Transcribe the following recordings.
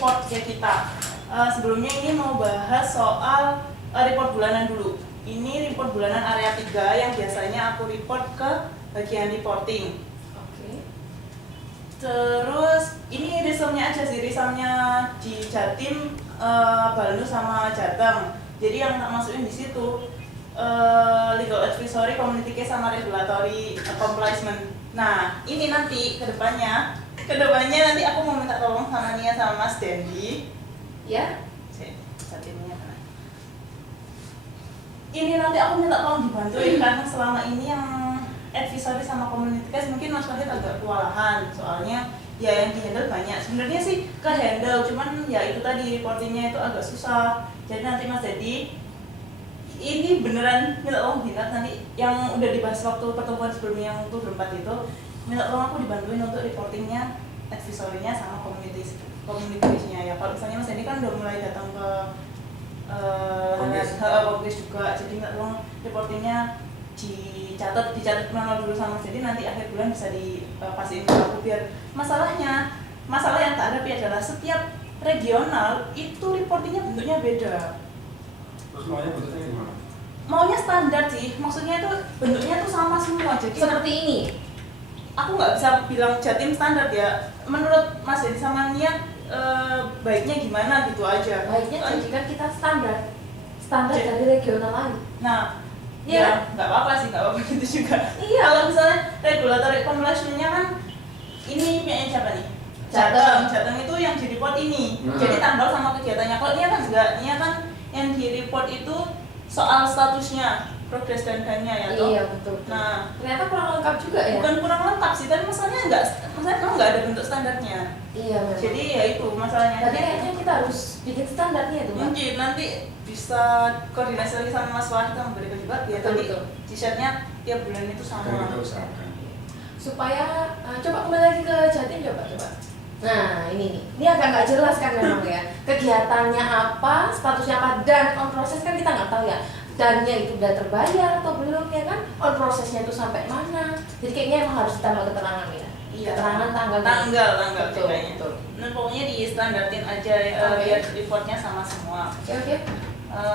report ya kita. Sebelumnya ini mau bahas soal report bulanan dulu. Ini report bulanan area 3 yang biasanya aku report ke bagian reporting. Oke. Terus ini resume-nya aja sih, resume-nya di Jatim, Balnu sama Jateng. Jadi yang tak masukin di situ legal advisory, community case sama regulatory compliance. Nah, ini nanti kedepannya nanti aku mau minta tolong sama Nia sama Mas Dendi. Ya. Jatimnya. Ini nanti aku minta tolong dibantuin karena selama ini yang advisory sama community case mungkin Mas Wahid agak kewalahan soalnya ya yang di-handle banyak. Sebenarnya sih ke-handle, cuman ya itu tadi reportingnya itu agak susah. Jadi nanti Mas Dedi ini beneran minta tolong diingat nanti yang udah dibahas waktu pertemuan sebelumnya yang untuk berempat itu, minta tolong aku dibantuin untuk reportingnya, advisory-nya sama community-nya ya. Kalau misalnya Mas Dedi kan udah mulai datang ke kongres juga, jadi minta tolong reportingnya dicatat manual dulu sama Mas Dedi, nanti akhir bulan bisa dipasihin ke aku biar masalah yang tak hadapi adalah setiap regional itu reportingnya bentuknya beda. Terus maunya bentuknya gimana? Maunya standar sih, maksudnya itu bentuknya tuh sama semua. Jadi Seperti ini. aku nggak bisa bilang Jatim standar ya. Menurut Mas Dedi sama Nia baiknya gimana gitu aja. Baiknya jadikan kita standar Jadi- dari regional lain. Nah, Iya. ya nggak apa-apa sih, nggak apa-apa gitu juga. Iya. Kalau misalnya regulatory compliance-nya kan ini punya siapa nih? Jateng itu yang di report ini. Jadi tanggal sama kegiatannya. Kalau Nia kan enggak, Nia kan yang di report itu soal statusnya, progres dan dannya ya toh. Iya, betul. Nah, Ternyata kurang lengkap juga ya. bukan kurang lengkap sih, tapi masalahnya memang nggak ada bentuk standarnya. Iya, memang. Jadi ya itu masalahnya. Berarti kayaknya kita harus bikin standarnya itu, Mbak. Mungkin nanti bisa koordinasi lagi sama Mas Wahid sama Berikan juga biar Betul, nanti betul. t-shirtnya tiap bulan itu Kan sama. kita usahakan. Supaya coba kembali lagi ke Jatim coba. Nah, ini agak nggak jelas kan memang ya. Kegiatannya apa, statusnya apa, dan on proses kan kita nggak tahu ya. Dannya itu udah terbayar atau belum ya kan? On prosesnya itu sampai mana? Jadi kayaknya emang harus ditambah keterangan ya. Iya. Keterangan tanggal. Tanggal Betul, kayaknya. betul. Nah, pokoknya di standartin aja Oke. biar reportnya sama semua. Oke.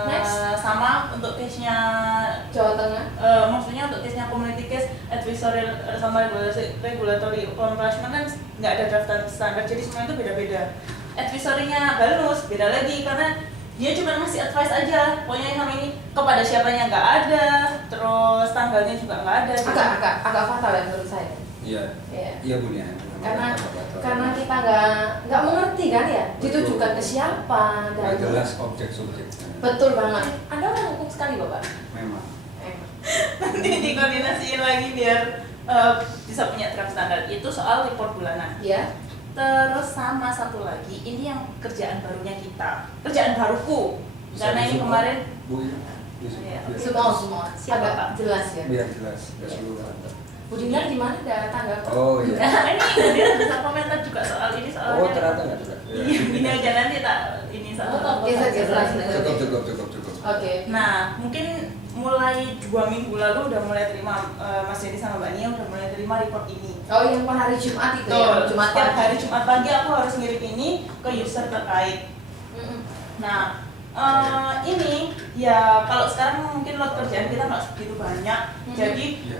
Next. Sama untuk case-nya Jawa Tengah. maksudnya untuk case-nya community case, advisory sama regulatory compliance kan nggak ada daftar standar, jadi semua itu beda-beda. Advisory-nya Balnus beda lagi karena dia cuma ngasih advice aja, pokoknya yang sama ini kepada siapanya nggak ada, terus tanggalnya juga nggak ada. Agak fatal ya menurut saya. Iya. Iya. Iya Bu Nia. Karena kita nggak mengerti kan ya, ditujukan ke siapa Nggak dan jelas objek subjeknya. betul banget. Anda orang hukum sekali Bapak. Memang. Nanti dikoordinasiin lagi biar bisa punya draft standar. Itu soal report bulanan. Ya. Terus sama satu lagi, ini yang kerjaan barunya kita, kerjaan baruku. Bisa Karena ini di-zoom kemarin Bu ya. Iya, Biar- Semua Siapa, agak Pak? jelas ya. Biar jelas. Biar seluruh. Bu Dinar gimana ada tanggapan? Oh iya. Nah, ini dia bisa komentar juga soal ini soalnya. Oh ternyata nggak juga. Iya, ini aja nanti tak ini soal. Cukup. Oke. Nah, mungkin mulai 2 minggu lalu udah mulai terima Mas Dedi sama Mbak Nia udah mulai terima report ini. Oh yang per hari Jumat itu Betul. ya? Jumat Setiap pagi. hari Jumat pagi aku harus ngirim ini ke user terkait. Mm-mm. Nah, ini ya kalau sekarang mungkin load kerjaan kita nggak segitu banyak, jadi Iya.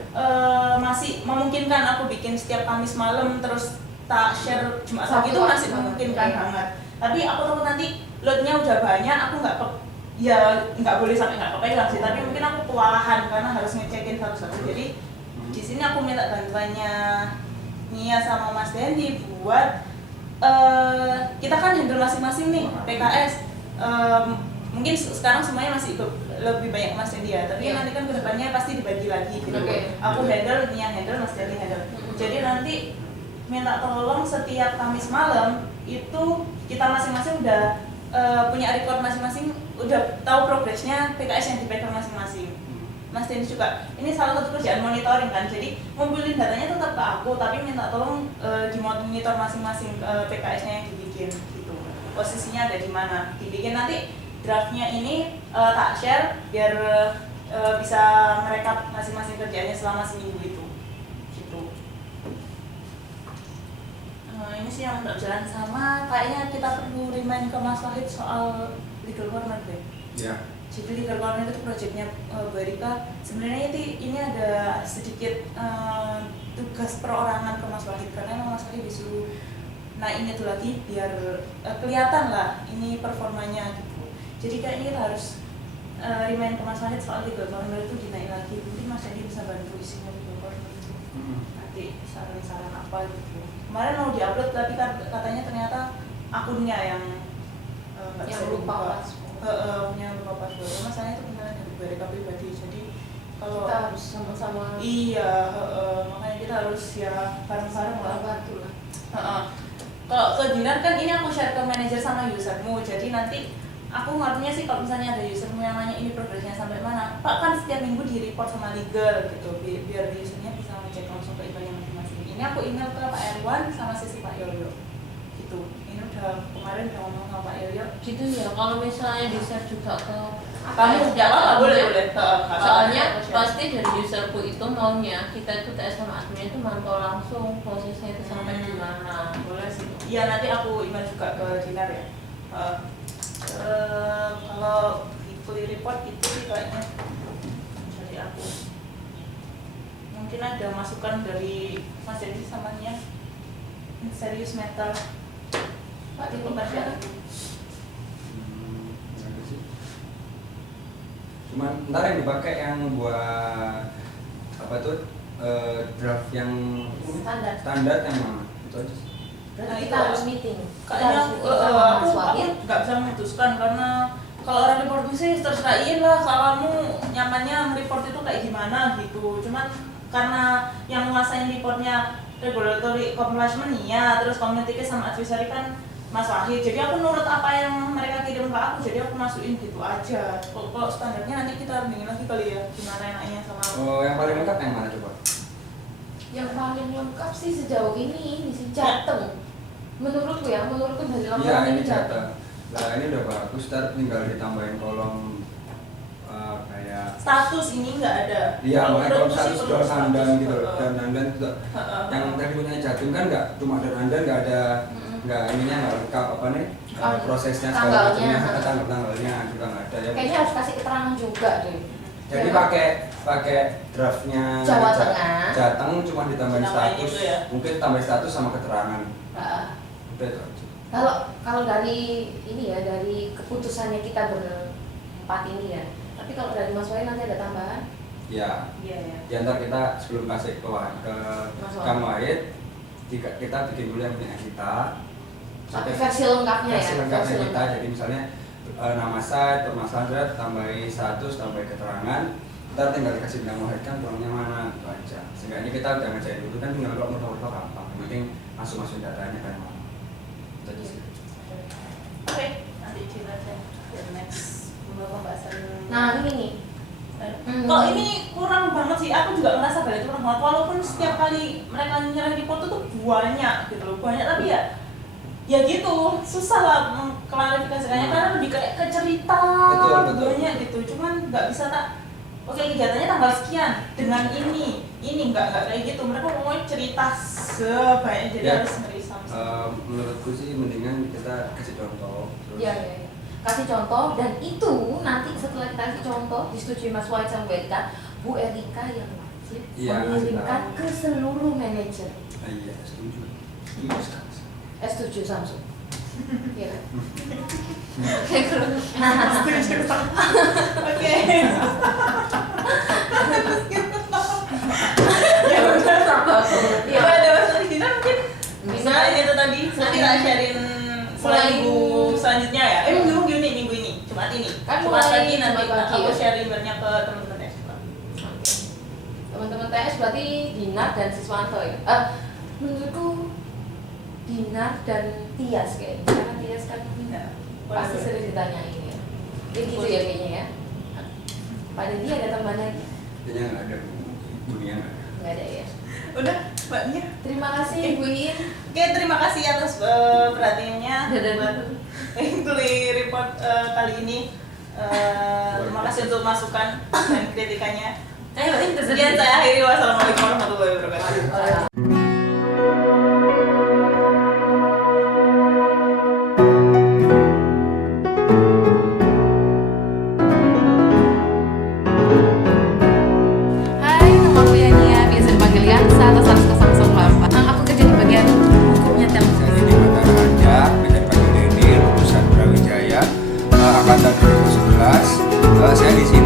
masih memungkinkan aku bikin setiap Kamis malam terus tak share Jumat Sabtu pagi itu masih malam. memungkinkan Iya. banget. Tapi aku tahu nanti loadnya udah banyak, aku ya nggak boleh sampai nggak kepegang sih, tapi mungkin aku kewalahan karena harus ngecekin satu-satu. Jadi di sini aku minta bantuannya Nia sama Mas Dendi buat kita kan handle masing-masing nih PKS. Mungkin sekarang semuanya masih lebih banyak Mas Dendi ya, tapi Iya. nanti kan kedepannya pasti dibagi lagi gitu. Oke. Aku handle, Nia handle, Mas Dendi handle. Jadi nanti minta tolong setiap Kamis malam itu kita masing-masing udah punya record masing-masing, udah tahu progresnya PKS yang dipegang masing-masing. Mas Dendi juga, ini salah satu kerjaan monitoring kan, jadi ngumpulin datanya tetap ke aku, tapi minta tolong dimonitor masing-masing PKS-nya yang dibikin gitu. Posisinya ada di mana, dibikin nanti draftnya ini tak share biar bisa merekap masing-masing kerjaannya selama seminggu itu gitu. Ini sih yang nggak jalan, sama kayaknya kita perlu remind ke Mas Wahid soal legal corner deh. Ya. Jadi legal corner itu proyeknya Bu Erika. Sebenarnya ini ada sedikit tugas perorangan ke Mas Wahid, karena memang Mas Wahid disuruh naikin itu lagi biar kelihatan lah ini performanya gitu. Jadi kayaknya kita harus remind ke Mas Wahid soal legal corner itu dinaik lagi. Mungkin Mas Edi bisa bantu isinya legal corner itu. Nanti saran-saran apa gitu. Kemarin mau diupload tapi katanya ternyata akunnya yang nggak bisa lupa dibuka. password. Punya lupa password. Masalahnya itu beneran dari Bu Erika pribadi. Jadi kalau Kita harus sama-sama iya, makanya kita harus ya bareng-bareng lah. bantu lah. Kalau ke Dinar kan ini aku share ke manajer sama usermu, jadi nanti aku ngertinya sih kalau misalnya ada usermu yang nanya ini progresnya sampai mana, Pak kan setiap minggu di report sama legal gitu, biar usernya bisa ngecek langsung ke emailnya masing-masing. Ini aku email ke Pak Erwan sama sisi Pak Yoyo gitu. Ini kemarin udah ngomong sama Pak Yoyo. Gitu ya, kalau misalnya di-share juga ke Kamu ya apa boleh. Soalnya pasti dari userku itu maunya kita itu TS sama admin itu mantau langsung prosesnya itu sampai di mana. Boleh sih. Iya, nanti aku email juga ke Dinar ya. Kalau weekly report itu sih kayaknya dari aku. Mungkin ada masukan dari Mas Dedi sama Nia. Serius metal. Pak di Pembacaan. Ada sih. Cuman ntar yang dipakai yang buat apa tuh draft yang standar yang mana itu aja sih. Berarti kita harus meeting. Kayaknya aku nggak bisa memutuskan karena kalau orang report sih terserah lah, kalau kamu nyamannya report itu kayak gimana gitu. Cuman karena yang menguasain reportnya regulatory compliance ya, terus community case sama advisory kan Mas Wahid. Jadi aku nurut apa yang mereka kirim ke aku, jadi aku masukin gitu aja. Kalau standarnya nanti kita rundingin lagi kali ya, gimana enaknya sama aku. Oh, yang paling lengkap yang mana coba? Yang paling lengkap sih sejauh ini sih Jateng. Menurutku dari laporan Iya, ini Jateng. Nah, ini udah bagus, ntar tinggal ditambahin kolom kayak status ini nggak ada. iya, makanya kalau menurutku sih status perlu jual sandang status. gitu dan dandan juga. Yang tadi punya Jatim kan nggak cuma ada dandan, nggak ada nggak ininya nggak lengkap apa nih prosesnya segala tanggalnya. macamnya, tanggalnya juga nggak ada ya. Kayaknya harus kasih keterangan juga deh. Jadi Ya. pakai draftnya Jawa Tengah. Jateng cuma ditambahin Nambahin status, itu ya. mungkin tambah status sama keterangan. Udah itu aja. Kalau dari ini ya, dari keputusannya kita berempat ini ya. Tapi kalau dari Mas Wahid nanti ada tambahan? Ya, Iya ya. di antar kita sebelum kasih ke Mas Kang Wahid, kita bikin dulu yang punya kita. Tapi versi lengkapnya ya. Versi lengkapnya versi kita, lengkap. jadi misalnya nama site, permasalahan draft, tambahin status, tambahin keterangan. Ntar tinggal dikasih bilang Wahid kan tulangnya mana, itu aja. Sehingga ini kita udah ngerjain dulu kan, tinggal kalau menurut gampang. Yang penting masuk datanya kan mana. Itu aja sih. Oke, nanti kita aja biar next pembahasan. Nah ini nih. Kok ini kurang banget sih, aku juga ngerasa banget kurang banget. Walaupun setiap kali mereka nyerah report itu banyak gitu loh, banyak tapi ya gitu, susah lah mengklarifikasikannya karena lebih kayak ke cerita Betul. banyak gitu. Cuman nggak bisa oke kegiatannya tanggal sekian dengan ini nggak kayak gitu. Mereka mau cerita sebanyak jadi Ya. harus ngerisam. Menurutku sih mendingan kita kasih contoh terus. Ya. Kasih contoh, dan itu nanti setelah kita kasih contoh disetujui Mas Wahid sama Bu Erika, Bu Erika yang wajib Iya, mengirimkan kasih ke seluruh manajer. Iya, setuju. Setuju Samsung. Iya kan? Oke. Ya udah sama. Ya ada masalah di sini mungkin bisa itu tadi nanti tak sharein minggu selanjutnya ya. Minggu ini Jumat ini. Kan Jumat mulai pagi nanti Jumat pagi, aku ya? sharing banyak ke teman-teman ya. Teman-teman TS berarti Dinar dan Siswanto ya. Menurutku Dinar dan Tias kayaknya. Karena Tias kan pasti sering ditanyain ya. Jadi gitu ya kayaknya ya. Pak Dedi ada tambahan lagi? Kayaknya nggak ada dunia nggak ada. Nggak ada ya. Udah, Mbaknya. Terima kasih Bu In. Oke, terima kasih atas perhatiannya buat weekly report kali ini. Terima kasih untuk masukan dan kritikannya. Sekian saya akhiri. Wassalamualaikum warahmatullahi wabarakatuh. di sini